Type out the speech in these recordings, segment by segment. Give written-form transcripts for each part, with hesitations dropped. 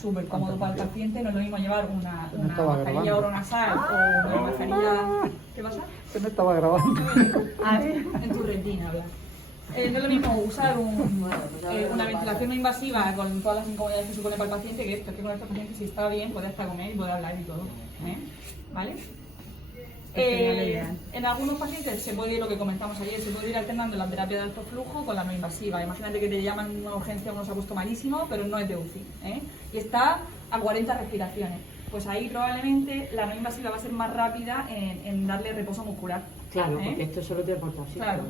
súper cómodo para el paciente. No es lo mismo llevar una mascarilla oronasal o una mascarilla... ¿Qué pasa? Se me estaba grabando. En tu retina, habla. No es lo mismo usar una ventilación no invasiva con todas las incomodidades que supone para el paciente que esto, que con estos pacientes si está bien puede hasta comer y puede hablar y todo. ¿Vale? En algunos pacientes se puede ir, lo que comentamos ayer, se puede ir alternando la terapia de alto flujo con la no invasiva. Imagínate que te llaman en una urgencia, uno se ha puesto malísimo, pero no es de UCI, y está a 40 respiraciones. Pues ahí probablemente la no invasiva va a ser más rápida en darle reposo muscular. Claro, porque esto solo te aporta oxígeno. Claro.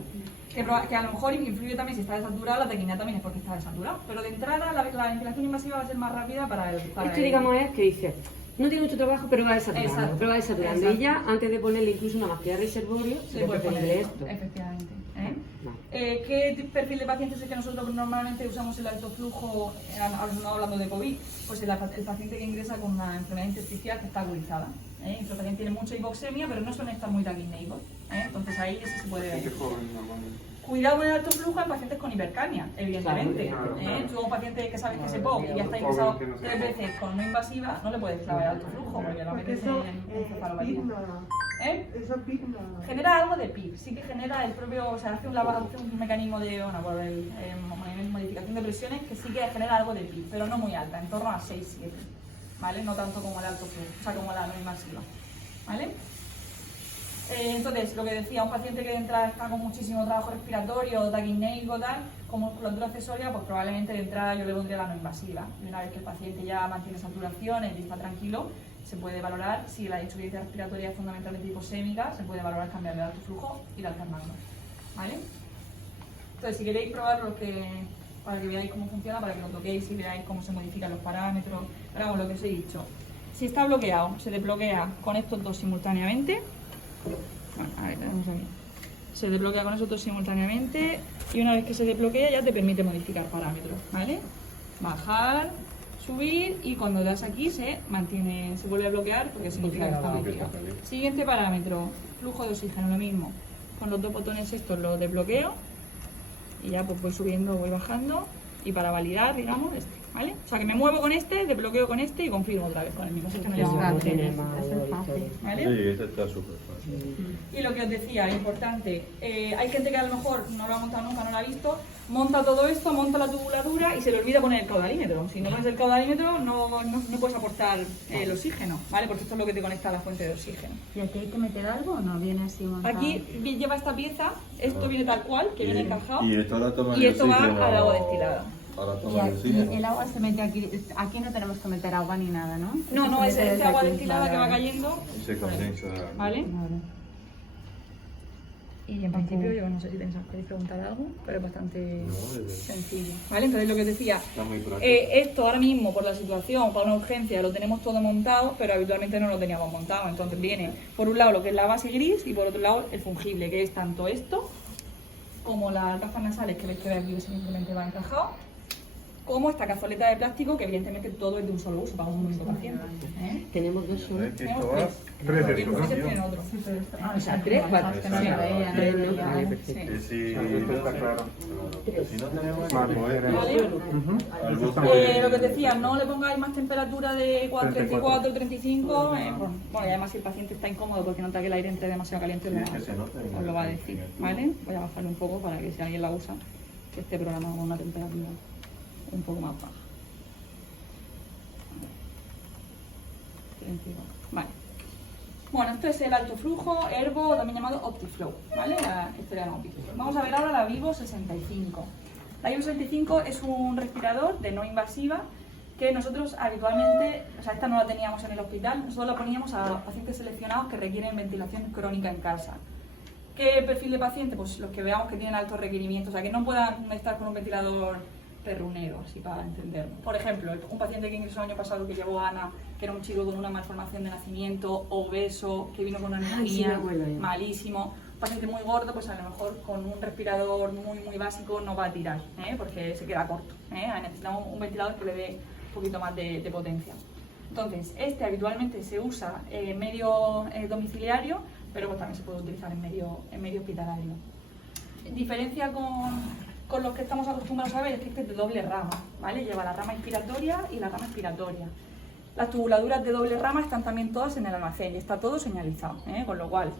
Que a lo mejor influye también si está desaturada, la taquimia también es porque está desaturada. Pero de entrada la ventilación invasiva va a ser más rápida para el... Esto digamos es que dice, no tiene mucho trabajo, pero va desaturando. Exacto. Pero va desaturando. Exacto. Y ya, antes de ponerle incluso una mascarilla de reservorio, se puede poner esto. Efectivamente. Vale. ¿Qué perfil de pacientes es que nosotros normalmente usamos el alto flujo, no hablando de COVID? Pues el paciente que ingresa con una enfermedad intersticial que está agudizada. El paciente tiene mucha hipoxemia, pero no suelen estar muy taquicnéicos. Entonces ahí ese se puede ver. Cuidado con el alto flujo en pacientes con hipercapnia, evidentemente. Claro. Tú a un paciente que sabes que se POC y ya está ingresado 3 veces con no invasiva, no le puedes clavar el alto flujo porque lo metes en cefalopatía. Eso Genera algo de PIB, sí que genera el propio, o sea, hace un mecanismo de, modificación de presiones que sí que genera algo de PIB, pero no muy alta, en torno a 6-7, ¿vale? No tanto como el alto flujo, o sea, como la no invasiva, ¿vale? Entonces, lo que decía, un paciente que de entrada está con muchísimo trabajo respiratorio, taquicnéico, tal, con musculatura accesoria, pues probablemente de entrada yo le pondría la no invasiva. Y una vez que el paciente ya mantiene saturaciones y está tranquilo, se puede valorar, si la insuficiencia respiratoria es fundamentalmente hiposémica, se puede valorar cambiar de alto flujo y de alternarlo, ¿vale? Entonces, si queréis probarlo, para que veáis cómo funciona, para que lo toquéis y veáis cómo se modifican los parámetros, pero vamos, lo que os he dicho. Si está bloqueado, se desbloquea con estos dos simultáneamente. Bueno, a ver, vamos a ver. Se desbloquea con esos dos simultáneamente y una vez que se desbloquea ya te permite modificar parámetros, ¿vale? Bajar, subir y cuando das aquí se mantiene, se vuelve a bloquear porque significa que está modificado. Siguiente parámetro, flujo de oxígeno, lo mismo. Con los dos botones estos los desbloqueo y ya pues voy subiendo, voy bajando y para validar, digamos, ¿vale? O sea que me muevo con este, desbloqueo con este y confirmo otra vez con el mismo. Es fácil. ¿Vale? Sí, este está súper fácil. Y lo que os decía, importante, hay gente que a lo mejor no lo ha montado nunca, no lo ha visto, monta todo esto, monta la tubulatura y se le olvida poner el caudalímetro. Si no pones el caudalímetro no puedes aportar el oxígeno, ¿vale? Porque esto es lo que te conecta a la fuente de oxígeno. ¿Y aquí hay que meter algo o no? ¿Viene así montado? Aquí lleva esta pieza, esto viene tal cual, que viene encajado, Y esto ahora toma y esto va oxígeno. al agua destilada. Ahora Y toma el aquí oxígeno. el agua se mete aquí. Aquí no tenemos que meter agua ni nada, ¿no? No, es Se mete este agua desde aquí, destilada que va claro. cayendo, Y se condensa. ¿vale? Vale. Y en principio yo no sé si queréis preguntar algo, pero es bastante No, es- sencillo, ¿vale? Entonces lo que os decía, Está muy práctico. esto ahora mismo por la situación, para una urgencia, lo tenemos todo montado, pero habitualmente no lo teníamos montado. Entonces viene por un lado lo que es la base gris y por otro lado el fungible, que es tanto esto como las gafas nasales que veis que aquí simplemente va encajado, como esta cazoleta de plástico que evidentemente todo es de un solo uso para un único paciente. Tenemos dos solo. Es que Tenemos esto va- tres. Tres, Porque muchos tienen otro. O sea, 3, 4. Que no se veía, Tres, no ¿no? veía. Vale, perfecto. Que si, Esto está claro. si no tenemos Vale, ¿Vale? Lo que te decía, no le pongáis más temperatura de 34, 35. Bueno, y además si el paciente está incómodo porque nota que el aire entre demasiado caliente, Sí, es que se nota. os lo va a decir, ¿vale? Voy a bajarle un poco para que si alguien la usa, que esté programado con una temperatura un poco más baja. 32. Vale. Bueno, esto es el alto flujo, Ergo, también llamado OptiFlow, ¿vale? La historia de OptiFlow. Vamos a ver ahora la Vivo 65. La Vivo 65 es un respirador de no invasiva que nosotros habitualmente, o sea, esta no la teníamos en el hospital, nosotros la poníamos a pacientes seleccionados que requieren ventilación crónica en casa. ¿Qué perfil de paciente? Pues los que veamos que tienen altos requerimientos, o sea, que no puedan estar con un ventilador perrunero, así para entenderlo. Por ejemplo, un paciente que ingresó el año pasado que llevó a Ana, que era un chico con una malformación de nacimiento, obeso, que vino con una neumonía, malísimo, un paciente muy gordo, pues a lo mejor con un respirador muy básico no va a tirar, porque se queda corto. Necesitamos un ventilador que le dé un poquito más de potencia. Entonces, este habitualmente se usa en medio domiciliario, pero pues también se puede utilizar en medio hospitalario. Diferencia con con los que estamos acostumbrados a ver es que este es de doble rama, ¿vale? Lleva la rama inspiratoria y la rama expiratoria. Las tubuladuras de doble rama están también todas en el almacén y está todo señalizado, con lo cual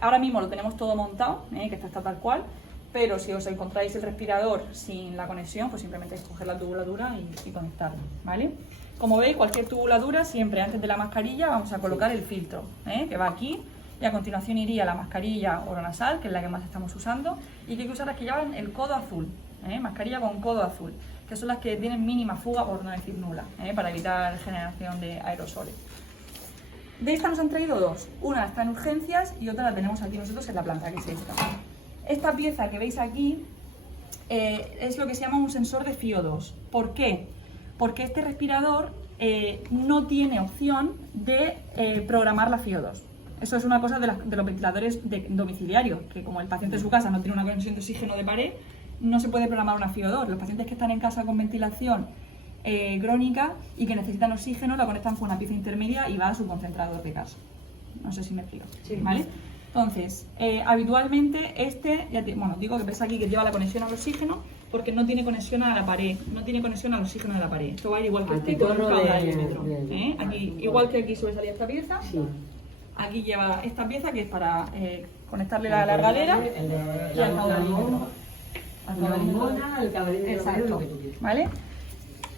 ahora mismo lo tenemos todo montado, que está tal cual, pero si os encontráis el respirador sin la conexión, pues simplemente hay que coger la tubuladura y conectarla, ¿vale? Como veis, cualquier tubuladura, siempre antes de la mascarilla vamos a colocar el filtro, que va aquí, y a continuación iría la mascarilla oronasal, que es la que más estamos usando, y que hay que usar las que llevan el codo azul, mascarilla con codo azul, que son las que tienen mínima fuga, por no decir nula, para evitar generación de aerosoles. De esta nos han traído dos, una está en urgencias y otra la tenemos aquí nosotros en la planta, que es esta. Esta pieza que veis aquí es lo que se llama un sensor de FiO2. ¿Por qué? Porque este respirador no tiene opción de programar la FiO2. Eso es una cosa de los ventiladores domiciliarios, que como el paciente en su casa no tiene una conexión de oxígeno de pared, no se puede programar una FiO2. Los pacientes que están en casa con ventilación crónica y que necesitan oxígeno la conectan con una pieza intermedia y va a su concentrador de casa. No sé si me explico. Sí. ¿Vale? Entonces, habitualmente digo que ves aquí que lleva la conexión al oxígeno porque no tiene conexión a la pared, no tiene conexión al oxígeno de la pared. Esto va a ir igual que este con un caudalímetro. Aquí, igual que aquí sobresalía esta pieza, Sí. aquí lleva esta pieza que es para conectarle la largalera y al caudalímetro. Al caudalímetro, Exacto. lo que tú quieras. ¿Vale?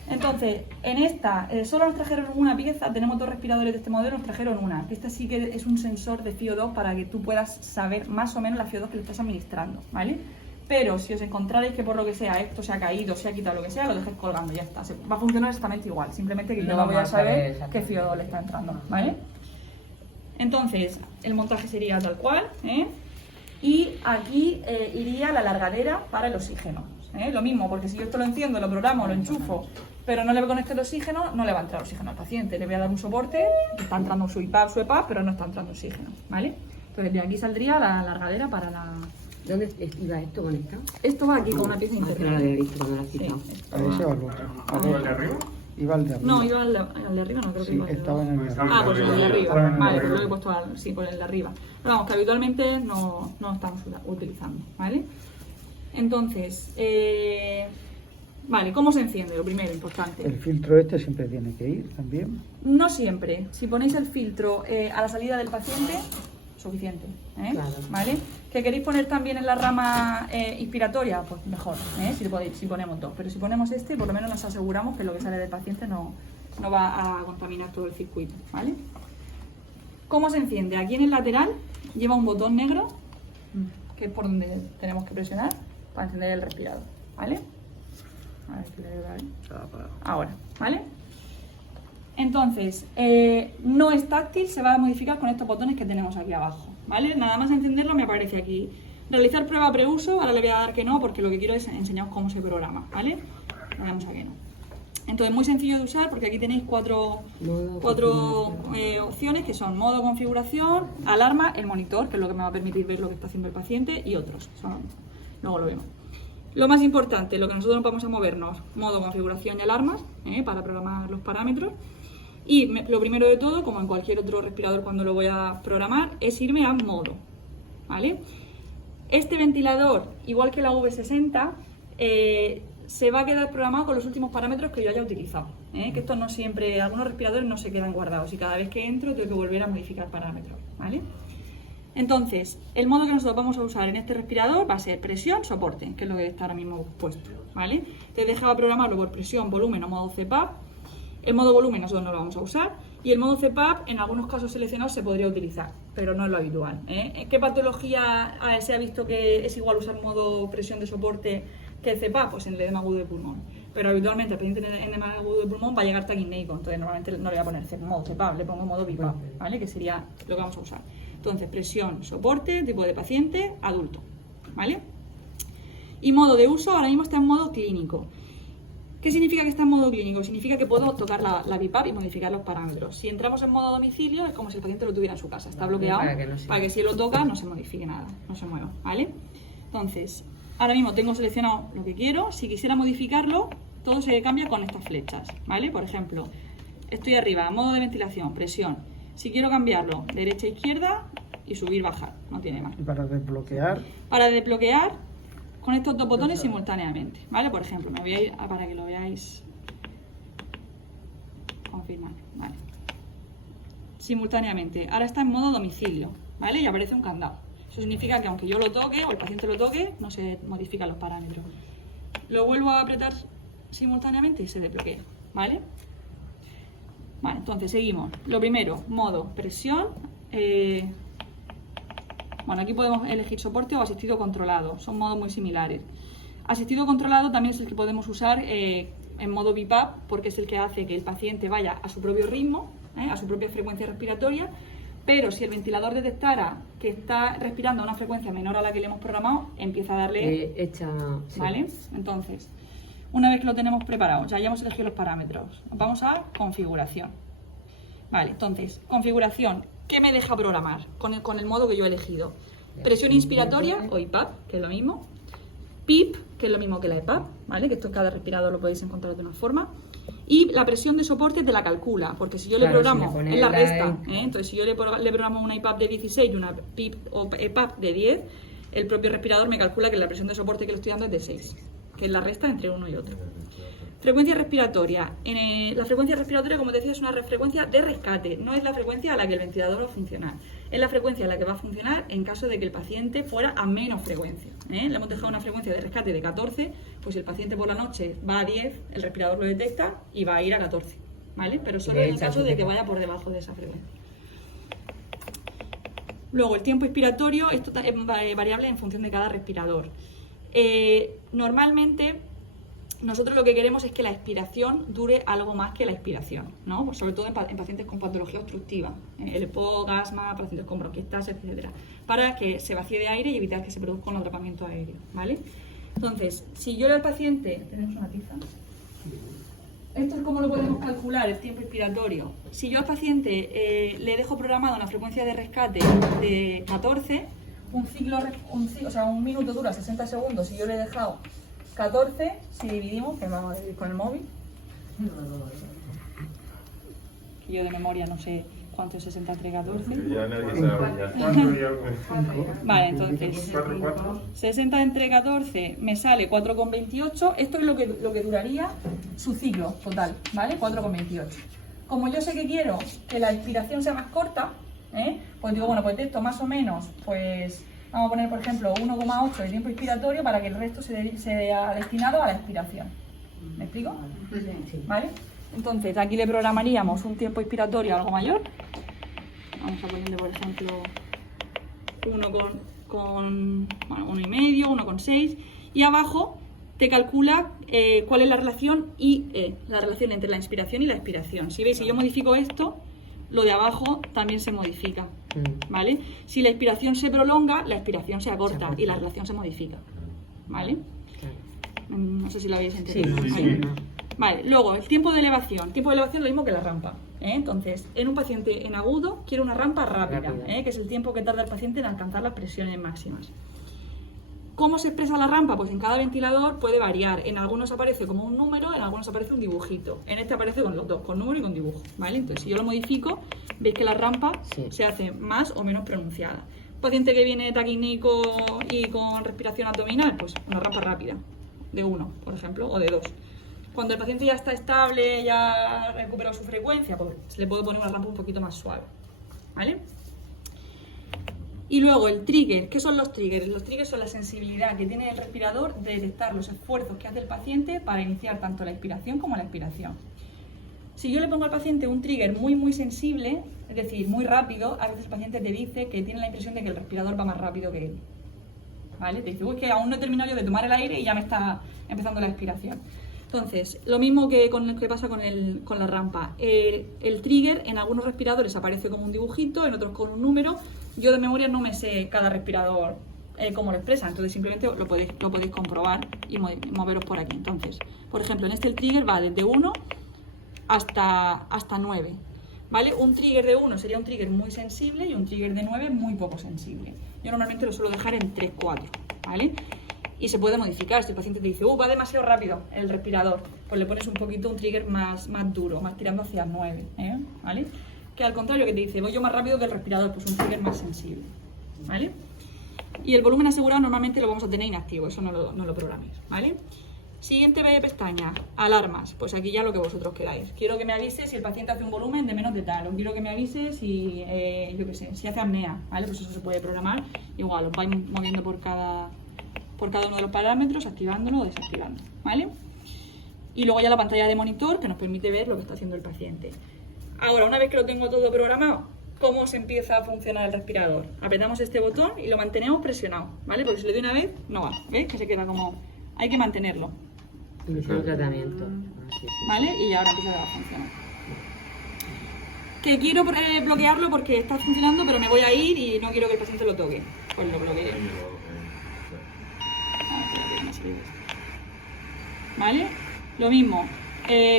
Entonces, en esta solo nos trajeron una pieza, tenemos dos respiradores de este modelo, nos trajeron una. Esta sí que es un sensor de FiO2 para que tú puedas saber más o menos la FiO2 que le estás administrando, ¿vale? Pero si os encontraréis que por lo que sea esto se ha caído, se ha quitado lo que sea, lo dejéis colgando, ya está. Va a funcionar exactamente igual, simplemente que yo no voy a saber qué FiO2 le está entrando, ¿vale? Entonces, el montaje sería tal cual, y aquí iría la largadera para el oxígeno. Lo mismo, porque si yo esto lo enciendo, lo programo, lo enchufo, pero no le conecto el oxígeno, no le va a entrar oxígeno al paciente. Le voy a dar un soporte, está entrando su EPAP, pero no está entrando oxígeno, ¿vale? Entonces de aquí saldría la largadera para la... ¿Dónde iba esto conectado? Esto va aquí con una pieza Ah, que no lo interna. había visto cuando lo has quitado. A ese o al otro. ¿El de arriba? Iba al de arriba. No, iba al de arriba, no creo que Sí, iba al de estaba en el de Ah, pues el de arriba. Estaba en el de Vale, pues arriba. lo he puesto sí, por el de arriba. Pero vamos, que habitualmente no estamos utilizando, ¿vale? Entonces, vale, ¿cómo se enciende? Lo primero, importante. El filtro este siempre tiene que ir también. No siempre. Si ponéis el filtro a la salida del paciente, suficiente. Claro. ¿Vale? ¿Que queréis poner también en la rama inspiratoria? Pues mejor, si ponemos dos. Pero si ponemos este, por lo menos nos aseguramos que lo que sale del paciente no va a contaminar todo el circuito. ¿Vale? ¿Cómo se enciende? Aquí en el lateral lleva un botón negro, que es por donde tenemos que presionar para encender el respirador. ¿Vale? A ver si le veo ahí. Ahora, ¿vale? Entonces, no es táctil, se va a modificar con estos botones que tenemos aquí abajo, ¿vale? Nada más encenderlo me aparece aquí. Realizar prueba preuso, ahora le voy a dar que no, porque lo que quiero es enseñaros cómo se programa, ¿vale? Le damos a que no. Entonces, muy sencillo de usar porque aquí tenéis cuatro opciones que son modo configuración, alarma, el monitor, que es lo que me va a permitir ver lo que está haciendo el paciente, y otros. Luego lo vemos. Lo más importante, lo que nosotros vamos a movernos, modo configuración y alarmas, para programar los parámetros. Y lo primero de todo, como en cualquier otro respirador cuando lo voy a programar, es irme a modo, ¿vale? Este ventilador, igual que la V60, se va a quedar programado con los últimos parámetros que yo haya utilizado, que esto no siempre, algunos respiradores no se quedan guardados y cada vez que entro tengo que volver a modificar parámetros, ¿vale? Entonces, el modo que nosotros vamos a usar en este respirador va a ser presión, soporte, que es lo que está ahora mismo puesto, ¿vale? Te dejaba programarlo por presión, volumen o modo CPAP. El modo volumen nosotros no lo vamos a usar y el modo CPAP en algunos casos seleccionados se podría utilizar, pero no es lo habitual. ¿En qué patología se ha visto que es igual usar modo presión de soporte que el CPAP? Pues en el edema agudo de pulmón. Pero habitualmente el paciente en edema agudo de pulmón va a llegar taquineico, entonces normalmente no le voy a poner modo CPAP, le pongo modo BiPAP, ¿vale? Que sería lo que vamos a usar. Entonces, presión, soporte, tipo de paciente, adulto, ¿vale? Y modo de uso, ahora mismo está en modo clínico. ¿Qué significa que está en modo clínico? Significa que puedo tocar la BiPAP y modificar los parámetros. Si entramos en modo domicilio, es como si el paciente lo tuviera en su casa. Está bloqueado para que si él lo toca no se modifique nada, no se mueva, ¿vale? Entonces, ahora mismo tengo seleccionado lo que quiero. Si quisiera modificarlo, todo se cambia con estas flechas, ¿vale? Por ejemplo, estoy arriba, modo de ventilación, presión. Si quiero cambiarlo, derecha, izquierda y subir, bajar, no tiene más. Y para desbloquear, Para desbloquear, con estos dos botones simultáneamente, ¿vale? Por ejemplo, me voy a ir para que lo veáis. Confirmar, vale. Simultáneamente. Ahora está en modo domicilio, ¿vale? Y aparece un candado. Eso significa que aunque yo lo toque o el paciente lo toque, no se modifican los parámetros. Lo vuelvo a apretar simultáneamente y se desbloquea, ¿vale? Vale, entonces seguimos. Lo primero, modo presión. Bueno, aquí podemos elegir soporte o asistido controlado. Son modos muy similares. Asistido controlado también es el que podemos usar en modo BiPAP, porque es el que hace que el paciente vaya a su propio ritmo, a su propia frecuencia respiratoria, pero si el ventilador detectara que está respirando a una frecuencia menor a la que le hemos programado, empieza a darle... Sí. ¿Vale? Entonces, una vez que lo tenemos preparado, ya hayamos elegido los parámetros, vamos a configuración. Vale, entonces, configuración, ¿qué me deja programar con el modo que yo he elegido? Presión inspiratoria o IPAP, que es lo mismo. PIP, que es lo mismo que la EPAP, ¿vale? Que esto cada respirador lo podéis encontrar de una forma. Y la presión de soporte te la calcula, porque si yo le programo, si le es la pones resta, entonces si yo le programo una IPAP de 16 y una PIP o EPAP de 10, el propio respirador me calcula que la presión de soporte que le estoy dando es de 6, que es la resta entre uno y otro. Frecuencia respiratoria. La frecuencia respiratoria, como te decía, es una frecuencia de rescate, no es la frecuencia a la que el ventilador va a funcionar. Es la frecuencia a la que va a funcionar en caso de que el paciente fuera a menos frecuencia. Le hemos dejado una frecuencia de rescate de 14, pues si el paciente por la noche va a 10, el respirador lo detecta y va a ir a 14, ¿vale? Pero solo en el caso de que vaya por debajo de esa frecuencia. Luego, el tiempo inspiratorio, esto es variable en función de cada respirador. Normalmente, nosotros lo que queremos es que la expiración dure algo más que la inspiración, ¿no? Pues sobre todo en pacientes con patología obstructiva, el EPOC, asma, pacientes con bronquiectasis, etcétera, para que se vacíe de aire y evitar que se produzca un atrapamiento aéreo, ¿vale? Entonces, si yo al paciente... ¿Tenemos una tiza? Esto es como lo podemos calcular, el tiempo inspiratorio. Si yo al paciente le dejo programada una frecuencia de rescate de 14, un minuto dura 60 segundos. Si yo le he dejado 14, si dividimos, que vamos a dividir con el móvil. Yo de memoria no sé cuánto es 60 entre 14. Ya nadie sabe. Ya. Vale, entonces 60 entre 14 me sale 4,28. Esto es lo que duraría su ciclo total, ¿vale? 4,28. Como yo sé que quiero que la expiración sea más corta, pues digo, bueno, pues de esto más o menos, pues vamos a poner, por ejemplo, 1,8 de tiempo inspiratorio para que el resto sea destinado a la expiración. ¿Me explico? ¿Vale? Entonces, aquí le programaríamos un tiempo inspiratorio algo mayor. Vamos a ponerle, por ejemplo, 1,5, 1,6. Y abajo te calcula cuál es la relación IE, la relación entre la inspiración y la expiración. Si veis, si yo modifico esto, lo de abajo también se modifica, ¿vale? Si la expiración se prolonga, la expiración se acorta y la relación se modifica, ¿vale? No sé si lo habéis entendido. Sí. Vale, luego, el tiempo de elevación. Tiempo de elevación es lo mismo que la rampa. Entonces, en un paciente en agudo, quiero una rampa rápida. Que es el tiempo que tarda el paciente en alcanzar las presiones máximas. ¿Cómo se expresa la rampa? Pues en cada ventilador puede variar. En algunos aparece como un número, en algunos aparece un dibujito. En este aparece con los dos, con número y con dibujo, ¿vale? Entonces, si yo lo modifico, veis que la rampa se hace más o menos pronunciada. Paciente que viene taquínico y con respiración abdominal, pues una rampa rápida, de 1, por ejemplo, o de 2. Cuando el paciente ya está estable, ya ha recuperado su frecuencia, pues se le puede poner una rampa un poquito más suave, ¿vale? Y luego el trigger. ¿Qué son los triggers? Los triggers son la sensibilidad que tiene el respirador de detectar los esfuerzos que hace el paciente para iniciar tanto la inspiración como la expiración. Si yo le pongo al paciente un trigger muy sensible, es decir, muy rápido, a veces el paciente te dice que tiene la impresión de que el respirador va más rápido que él, ¿vale? Te dice, uy, que aún no he terminado yo de tomar el aire y ya me está empezando la expiración. Entonces, lo mismo que pasa con la rampa. El trigger en algunos respiradores aparece como un dibujito, en otros con un número. Yo de memoria no me sé cada respirador cómo lo expresa, entonces simplemente lo podéis comprobar y moveros por aquí. Entonces, por ejemplo, en este el trigger va desde 1 hasta 9. ¿Vale? Un trigger de 1 sería un trigger muy sensible y un trigger de 9 muy poco sensible. Yo normalmente lo suelo dejar en 3-4, ¿vale? Y se puede modificar. Si el paciente te dice, va demasiado rápido el respirador, pues le pones un poquito un trigger más duro, más tirando hacia 9, ¿vale? Que al contrario, que te dice, voy yo más rápido que el respirador, pues un trigger más sensible, ¿vale? Y el volumen asegurado normalmente lo vamos a tener inactivo, eso no lo programéis, ¿vale? Siguiente pestaña, alarmas. Pues aquí ya lo que vosotros queráis. Quiero que me avise si el paciente hace un volumen de menos de tal, o quiero que me avise si, yo qué sé, si hace apnea, ¿vale? Pues eso se puede programar. Igual, os vais moviendo por cada uno de los parámetros, activándolo o desactivándolo, ¿vale? Y luego ya la pantalla de monitor que nos permite ver lo que está haciendo el paciente. Ahora, una vez que lo tengo todo programado, ¿cómo se empieza a funcionar el respirador? Apretamos este botón y lo mantenemos presionado, ¿vale? Porque si le doy una vez, no va, ¿veis? Que se queda como... Hay que mantenerlo, Iniciar el tratamiento. Ah, sí, sí. ¿vale? Y ahora empieza a funcionar. Que quiero bloquearlo porque está funcionando, pero me voy a ir y no quiero que el paciente lo toque. Pues lo bloquearé. ¿Vale? Lo mismo,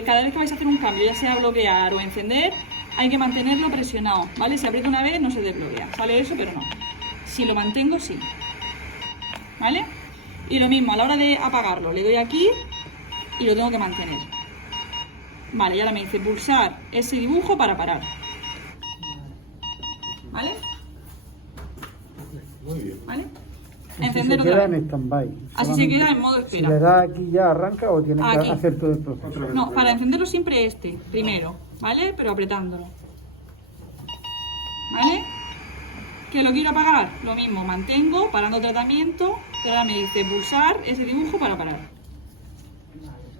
cada vez que vais a hacer un cambio, ya sea bloquear o encender, hay que mantenerlo presionado, ¿vale? Si aprieto una vez no se desbloquea, sale eso, pero no. Si lo mantengo, sí. ¿Vale? Y lo mismo, a la hora de apagarlo, le doy aquí y lo tengo que mantener. Vale, y ahora me dice pulsar ese dibujo para parar. ¿Vale? Muy bien. ¿Vale? Así Encender se otra queda vez. en stand-by. Así se queda en modo Si espera. le da aquí ya arranca o tiene Aquí. que hacer todo el proceso. No, para encenderlo siempre este, primero, ¿vale? Pero apretándolo. ¿Vale? ¿Que lo quiero apagar? Lo mismo, mantengo, parando tratamiento, que ahora me dice pulsar ese dibujo para parar.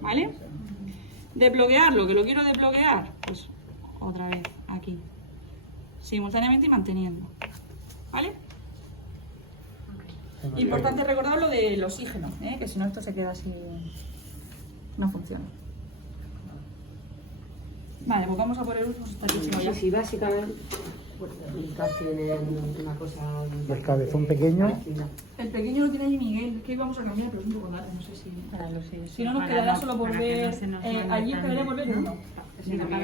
¿Vale? Desbloquearlo, que lo quiero desbloquear, pues otra vez, aquí. Simultáneamente y manteniendo. ¿Vale? Importante recordar lo del oxígeno, que si no esto se queda así, no funciona. Vale, pues vamos a por el uso estatístico ya. Sí, sí, básicamente, casi tienen una cosa... El cabezón pequeño. El pequeño lo tiene ahí Miguel, es que íbamos a cambiar, pero es un poco tarde, no sé si... Para los Si no nos quedará solo por ver, allí quedaría por ver uno.